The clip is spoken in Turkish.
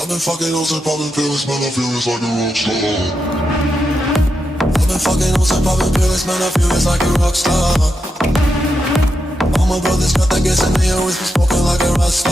I've been fucking hoes and popping pills, man, I feel it's like a rock star. I've been fucking hoes and popping pills, man, I feel it's like a rock star. All my brothers got that gas and they always been smoking like a rock star.